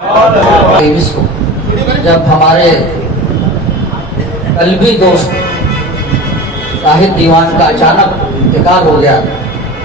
23 को जब हमारे कल्बी दोस्त शाहिद दीवान का अचानक इंतकाल हो गया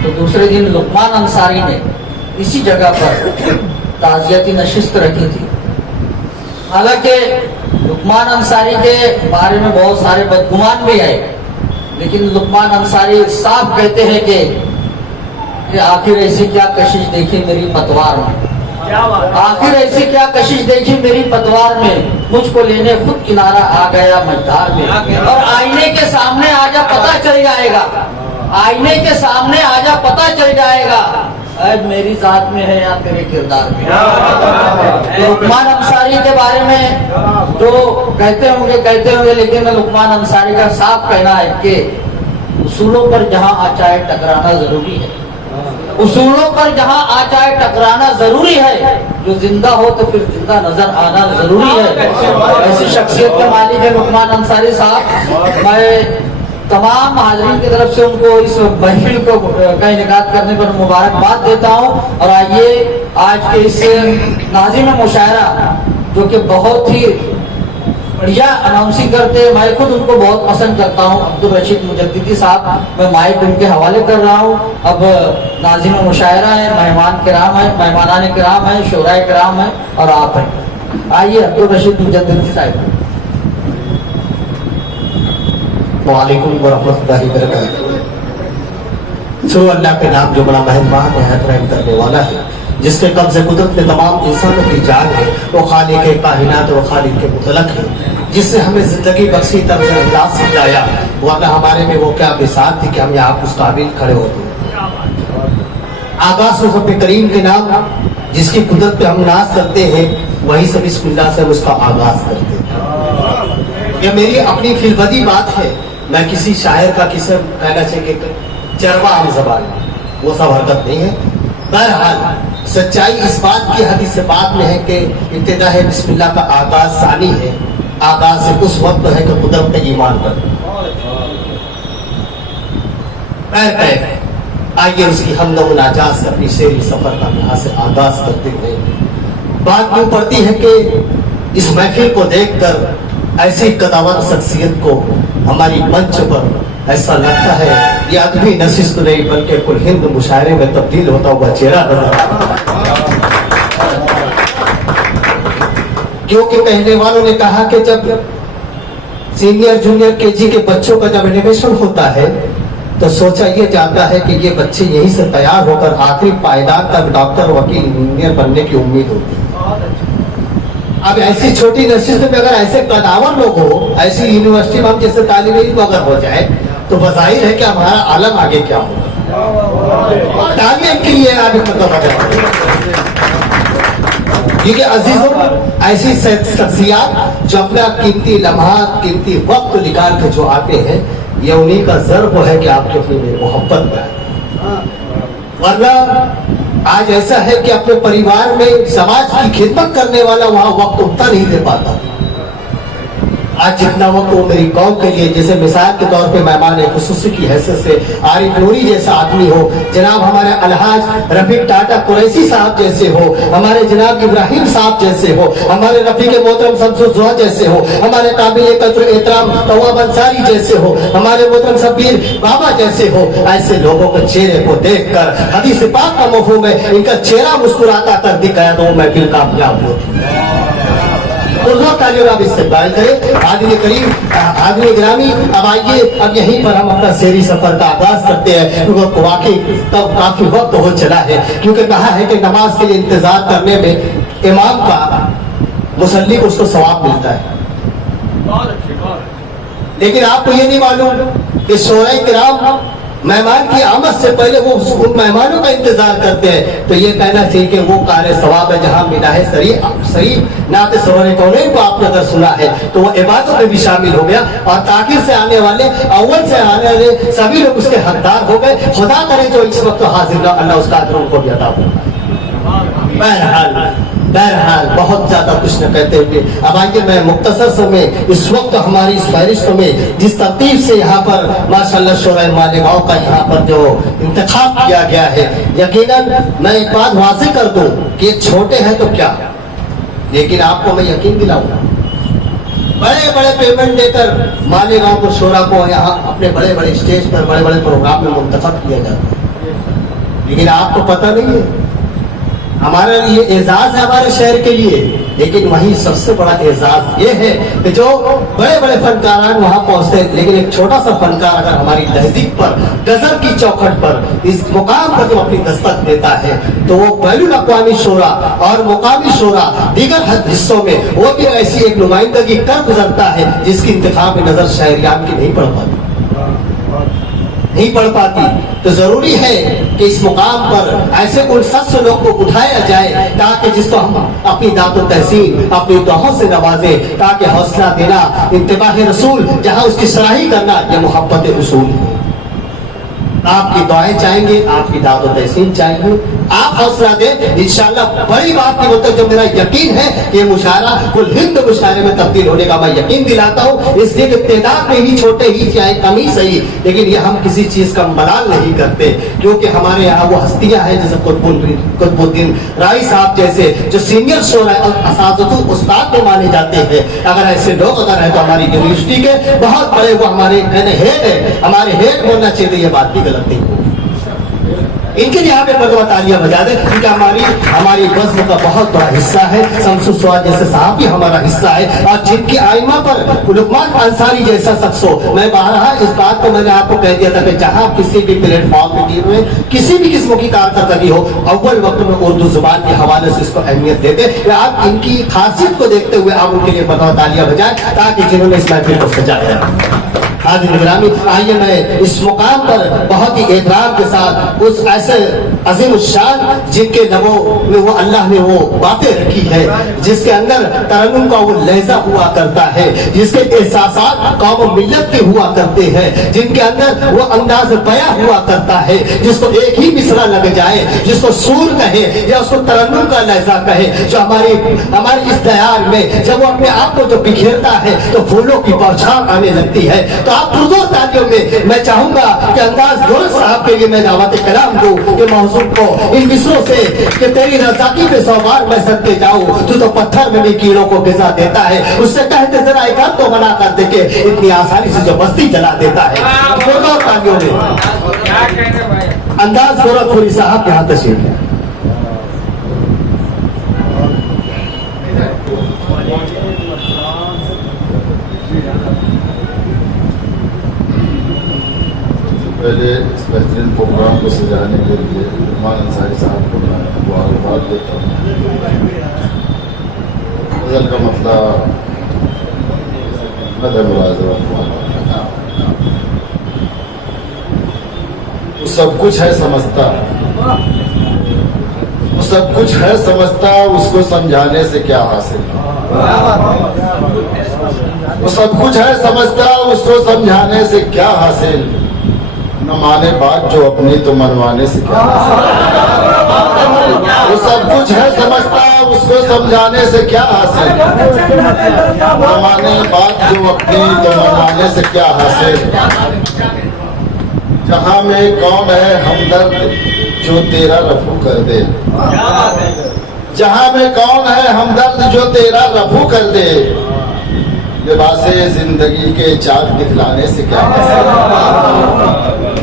तो दूसरे दिन लुकमान अंसारी ने इसी जगह पर ताज़ियती नशिस्त रखी थी। हालांकि लुकमान अंसारी के बारे में बहुत सारे बदगुमान भी है, लेकिन लुकमान अंसारी साफ कहते हैं कि आखिर ऐसी क्या कशिश देखी मेरी पतवार में, आखिर ऐसी क्या कशिश देखी मेरी पतवार में, मुझको लेने खुद किनारा आ गया मझधार में। और आईने के सामने आजा पता चल जाएगा, आईने के सामने आजा पता चल जाएगा ऐब मेरी जात में है या तेरे किरदार में। लुकमान अंसारी के बारे में जो कहते होंगे, लेकिन लुकमान अंसारी का साफ कहना है कि उसूलों पर जहां आ चाहे टकराना जरूरी है, उसूलों पर जहां आ चाहे टकराना जरूरी है, जो जिंदा हो तो फिर जिंदा नजर आना जरूरी है। ऐसी शख्सियत के मालिक है लुकमान अंसारी साहब। मैं तमाम हाजरीन की तरफ से उनको इस महफिल को का इनेकाद करने पर मुबारकबाद देता हूँ। और आइए आज के इस नाज़िम मुशायरा जो कि बहुत ही बढ़िया अनाउंसिंग करते हैं, मैं खुद उनको बहुत पसंद करता हूँ, अब्दुल रशीद मुजद्दिदी साहब, मैं माइक उनके हवाले कर रहा हूँ। अब नाज़िम मुशायरा है, मेहमान किराम है, मेहमानान किराम है, शोराए किराम है और आप हैं। आइए अब्दुल रशीद मुजद्दिदी साहब। वालेकुम वरहमतुल्लाहि वबरकातुहू। सो अल्लाह के नाम जो बड़ा मेहरबान है, रहम करने वाला है, जिसके कब्ज़े कुदरत में तमाम इंसानों की जान है, वो खालिक के कायनात और खालिक के मुतलक है, जिससे हमें जिंदगी बख्शी तर्ज़ अंदाज़ सिखाया, वरना हमारे में वो क्या बिसात थी कि हम यहाँ उस काबिल खड़े होते। आगाज़ में रब्बे करीम के नाम जिसकी कुदरत पे हम नाज करते हैं, वही से बिस्मिल्लाह से उसका आगाज करते हैं। यह मेरी अपनी फिलबदी बात है, मैं किसी शायर का किसे कहना चाहिए कि चरवा हम जबान, वो सब हरकत नहीं है। बहरहाल सच्चाई इस बात की हदीस से बात में है कि इब्तिदा है बिस्मिल्लाह का आगाज सानी है, आगाज से उस वक्त है कि कुदरत पे ईमान कर। आइए उसकी हमद मुनाजात से अपनी शेरी सफर का यहाँ से आगाज करते हुए बात यूं पड़ती है कि इस महफिल को देखकर ऐसी कदावर शख्सियत को हमारी मंच पर ऐसा लगता है ये आदमी नशिस्त नहीं बल्कि कुल हिंद मुशायरे में तब्दील होता हुआ चेहरा नजर। क्योंकि कहने वालों ने कहा कि जब सीनियर जूनियर केजी के बच्चों का जब एनिमेशन होता है तो सोचा ये जाता है कि ये बच्चे यहीं से तैयार होकर आखिरी पायदान तक डॉक्टर वकील इंजीनियर बनने की उम्मीद होती है। अब ऐसी छोटी नशिस्त में अगर ऐसे कदावर लोग हो, ऐसी यूनिवर्सिटी में हम जैसे तालिब इल्म अगर हो जाए तो बज़ाहिर है कि हमारा आलम आगे क्या होगा, तालीम के लिए आगे क्योंकि अजीजों ऐसी शख्सियत जो अपना कीमती लम्हात कीमती वक्त निकाल के जो आते हैं, ये उन्हीं का ज़र्ब है कि आपके अपनी मोहब्बत में है। वरना आज ऐसा है कि अपने परिवार में समाज की खिदमत करने वाला वहां वक्त उतना नहीं दे पाता। आज जितना वक्त वो मेरी कौम के लिए, जैसे मिसाल के तौर पे मेहमान खुसूसी की हैसियत से आरिफ नूरी जैसा आदमी हो, जनाब हमारे अलहाज रफीक टाटा कुरैशी साहब जैसे हो, हमारे जनाब इब्राहिम साहब जैसे हो, हमारे रफीक मोहतरम शमसुज़्ज़ोहा जैसे हो, हमारे काबिल कद्र एहतराम तवाब अंसारी जैसे हो, हमारे मोहतरम शब्बीर बाबा जैसे हो, ऐसे लोगों के चेहरे को देखकर हदीस पाक का मफ़हूम है इनका चेहरा मुस्कुराता कर दिखाया तो महफिल कामयाब होती है। आप इस्तेमाल करें। आदमी करीम, आदमी ग्रामी, अब आइए अब यहीं पर हम अपना शेरी सफर का आगाज करते हैं, क्योंकि वाकई तब काफी वक्त हो चला है, क्योंकि कहा है कि नमाज के लिए इंतजार करने में इमाम का मुसल्ली को उसको सवाब मिलता है। लेकिन आपको ये नहीं मालूम कि शोराए किराम मेहमान की आमद से पहले वो उन मेहमानों का इंतजार करते हैं। तो ये कहना चाहिए कि वो कार्य सवाब है जहाँ मिला है सही नाते सरोरे कौने को आपने अगर सुना है तो वो इबादत में भी शामिल हो गया, और ताकीर से आने वाले अव्वल से आने वाले सभी लोग उसके हकदार हो गए। खुदा करे जो इस वक्त हाजिर अल्लाह उसका अजर उनको भी अता हो। बहरहाल बहुत ज्यादा कुछ न कहते हुए अब आइए मैं मुख्तसर समय इस वक्त हमारी इस फहरिस्त में जिस तरतीब से यहाँ पर माशाअल्लाह शोराए मालेगांव का यहाँ पर जो इंतखाब किया गया है, यकीनन मैं एक बात वाज़ेह कर दूं कि ये छोटे हैं तो क्या, लेकिन आपको मैं यकीन दिलाऊंगा, बड़े बड़े पेमेंट देकर मालेगांव को, शोरा को यहाँ अपने बड़े बड़े स्टेज पर बड़े बड़े प्रोग्राम में मुंतखब किया जाता है। लेकिन आपको पता नहीं है, हमारे लिए एजाज है हमारे शहर के लिए, लेकिन वहीं सबसे बड़ा एजाज ये है कि जो बड़े बड़े फनकार वहां पहुंचते हैं, लेकिन एक छोटा सा फनकार अगर हमारी तहजीब पर, गजल की चौखट पर, इस मुकाम पर जो अपनी दस्तक देता है, तो वो बैनुल अक़वामी शोरा और मुकामी शोरा दीगर हिस्सों में वो भी ऐसी एक नुमाइंदगी कर गुजरता है जिसकी इंतखाब में नजर शहरियान की नहीं पड़ पाती। तो जरूरी है कि इस मुकाम पर ऐसे उन सख्त लोग को उठाया जाए ताकि जिसको हम अपनी दात व तहसीन, अपनी दुआओं से नवाजे, ताकि हौसला देना, इत्तिबाह रसूल, जहां उसकी सराही करना, यह मोहब्बत रसूल है। आपकी दुआएं चाहेंगे, आपकी दात व तहसीन चाहेंगे, आप हौसला दें, इंशाअल्लाह बड़ी बात नहीं बोलते, जो मेरा यकीन है कि मुशायरा कुल हिंद मुशायरे में तब्दील होने का मैं यकीन दिलाता हूँ। इसलिए कि तादाद में ही छोटे ही चाहे कम ही सही, लेकिन ये हम किसी चीज का मलाल नहीं करते, क्योंकि हमारे यहाँ वो हस्तियां हैं जैसे कुतुबुद्दीन राय साहब जैसे, जो सीनियर शोरा असातिज़ उस्ताद में माने जाते हैं। अगर ऐसे लोग अगर है तो हमारी यूनिवर्सिटी के बहुत बड़े वो हमारे हेड है, हमारे हेड बोलना चाहिए, ये बात भी गलत नहीं होगी। इनके लिए यहाँ पे मरतबा तालियां बजा दे, क्योंकि हमारी बज़्म का बहुत बड़ा हिस्सा है। शम्सुल स्वाद जैसे साहब भी हमारा हिस्सा है, और जिनके आइमा पर लुकमान अंसारी जैसा शख्स हो। मैं बारहा इस बात को मैंने आपको कह दिया था कि जहां किसी भी प्लेटफॉर्म पे टीम में किसी भी किस्म की कारकर्दगी हो, अव्वल वक्त में उर्दू जुबान के हवाले से इसको अहमियत देते। आप इनकी खासियत को देखते हुए आप उनके लिए मरतबा तालियां बजाएं, ताकि जिन्होंने इस महफिल को सजाया। आज निगरानी आइए मैं इस मुकाम पर बहुत ही एहतराम के साथ उस ऐसे अजीम शान जिनके लबों में वो अल्लाह ने वो बातें रखी है, जिसके अंदर तरन्नुम का वो लहजा हुआ करता है, जिसके एहसासात कौम मिल्लत के हुआ करते हैं, जिनके अंदर वो अंदाज बयां हुआ करता है, जिसको एक ही मिसरा लग जाए, जिसको सूर कहे या उसको तरन्नुम का लहजा कहे, जो हमारी इस दयार में जब वो अपने आप को जो बिखेरता है तो फूलों की बौछार आने लगती है। तो आप पुरजोर तालियों में मैं चाहूंगा कि अंदाज गोरख साहब के लिए मैं दावत कलाम दूं कि मौजूद को इन मिसरों से कि तेरी रज़ाकी पे सवार मैं सदके जाऊं, तू तो पत्थर में भी कीड़ों को गिजा देता है, उससे कहते जरा एक हाथ तो बना कर दे के इतनी आसानी से जो बस्ती जला देता है। पुरजोर तालियों में अंदाज गोरखपुरी साहब के हाथ तशरीफ है। पहले इस बेहतरीन प्रोग्राम को सजाने के लिए लुकमान अंसारी साहब को मैं मुबारकबाद देता हूँ। गज़ल का मतलब नदर मुलाज़ा, वो सब कुछ है समझता, वो सब कुछ है समझता, उसको समझाने से क्या हासिल। वो सब कुछ है समझता, उसको समझाने से क्या हासिल। न माने बात जो अपनी तो मनवाने से क्या हासिल। वो सब कुछ है समझता, उसको समझाने से क्या हासिल। न माने बात जो अपनी तो मनवाने से क्या हासिल। जहां में कौन है हमदर्द जो तेरा रफू कर दे। जहां में कौन है हमदर्द जो तेरा रफू कर दे। लिबासे जिंदगी के चाक दिखलाने से क्या हासिल।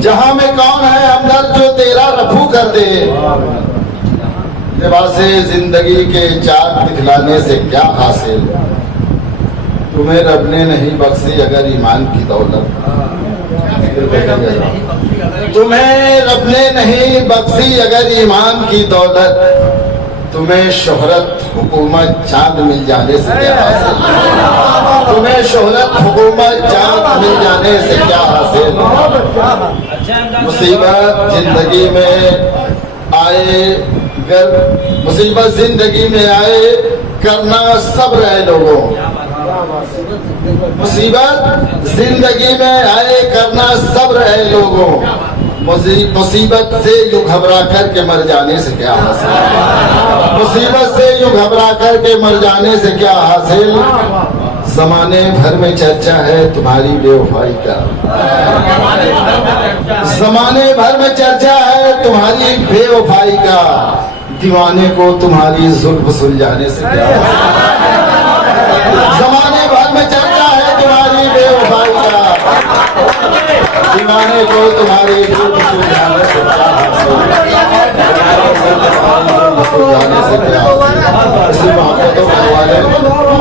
जहां में कौन है हमदर्द जो तेरा रफू कर दे। लिबासे जिंदगी के चाक दिखलाने से क्या हासिल। तुम्हें रब ने नहीं बख्शी अगर ईमान की दौलत। तुम्हें रब ने नहीं बख्शी अगर ईमान की दौलत। तुम्हें शोहरत हुकूमत चांद मिल जाने से क्या हासिल। तुम्हें शोहरत हुकूमत चांद मिल जाने से क्या हासिल। मुसीबत जिंदगी में आए गर मुसीबत जिंदगी में आए करना सब्र है लोगों। मुसीबत जिंदगी में आए करना सब्र है लोगों। मुसीबत से यूं घबरा कर के मर जाने से क्या हासिल। मुसीबत से यूं घबरा कर के मर जाने से क्या हासिल। ज़माने भर में चर्चा है तुम्हारी बेवफाई का। ज़माने भर में चर्चा है तुम्हारी बेवफाई का। दीवाने को तुम्हारी जुल्फ सुलझाने से क्या जमाने भर में चर्चा है तुम्हारी बेवफाई का दीवाने को तुम्हारी जुल्फ सुलझाने से क्या सुलझाने से क्या इसी मोहब्बतों के हवाले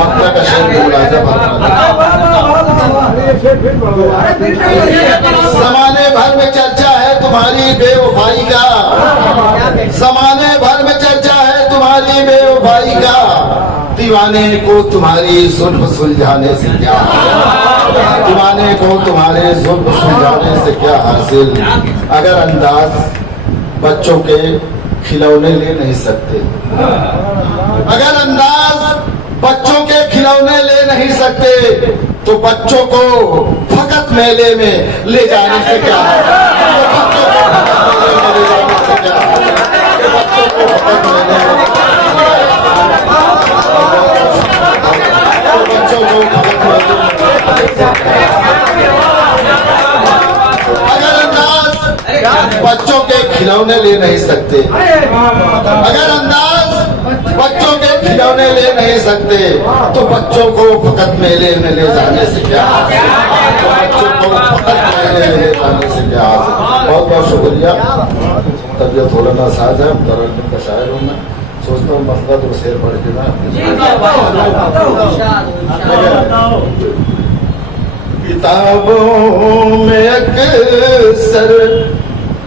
मक्का का शेर बोला जमाने भर में चर्चा है तुम्हारी बेवफाई का जमाने भर में चर्चा है तुम्हारी बेवफाई का दीवाने को तुम्हारी जुल्फ सुलझाने से क्या दीवाने को तुम्हारे जुल्फ सुलझाने से क्या हासिल अगर अंदाज बच्चों के खिलौने ले नहीं सकते अगर अंदाज बच्चों के खिलौने ले नहीं सकते तो बच्चों को फकत मेले में ले जाने से क्या बच्चों को अगर अंदाज बच्चों के खिलौने ले नहीं सकते अगर अंदाज बच्चों के खिलौने ले नहीं सकते तो बच्चों को फकत मेले में ले जाने से क्या बच्चों को फकत मेले में ले जाने से क्या बहुत बहुत शुक्रिया तबीयत थोड़ा नासाज है दरअसल का शायर हूँ मैं सोचता हूँ मसला तो शेर पढ़ के ना किताबों में अक्सर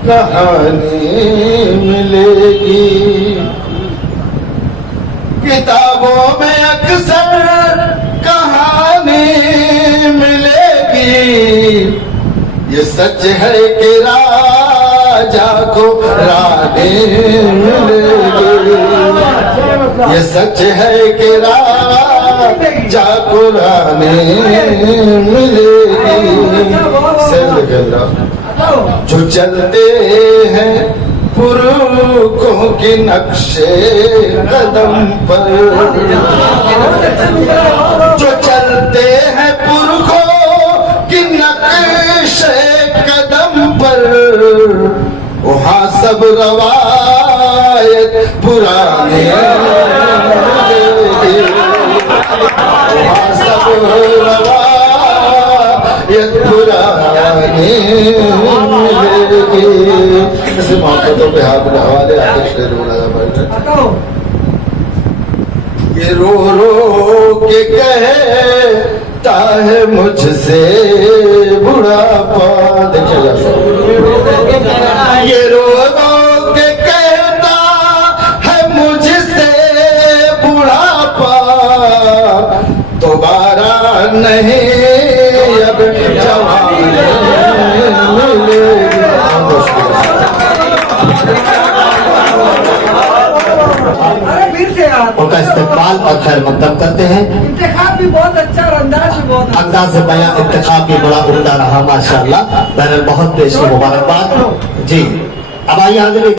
कहानी मिलेगी किताबों में अक्सर कहानी मिलेगी ये सच है कि राजा को रानी मिलेगी ये सच है कि राजा को रानी मिलेगी जो चलते हैं पुरुखों के नक्शे कदम पर जो चलते हैं पुरुखों के नक्शे कदम पर वहाँ सब रवायत पुराने वहाँ सब रवायत पुराने ऐसे मोहब्बतों के हाथ में हवाले आके शेर बोला बैठे ये रो रो के कहता है मुझसे बुढ़ापा देखिए ये रो रो के कहता है मुझसे बुढ़ापा दोबारा नहीं अब जवानी उनका इस्तेमाल और खैर मकदम करते हैं इंतखाब भी बहुत अच्छा और अंदाज भी बहुत अच्छा। अंदाज से बयां इंतखाब भी बड़ा उम्दा रहा माशाल्लाह। बहरहाल बहुत पेश मुबारकबाद जी। अब आइए आगे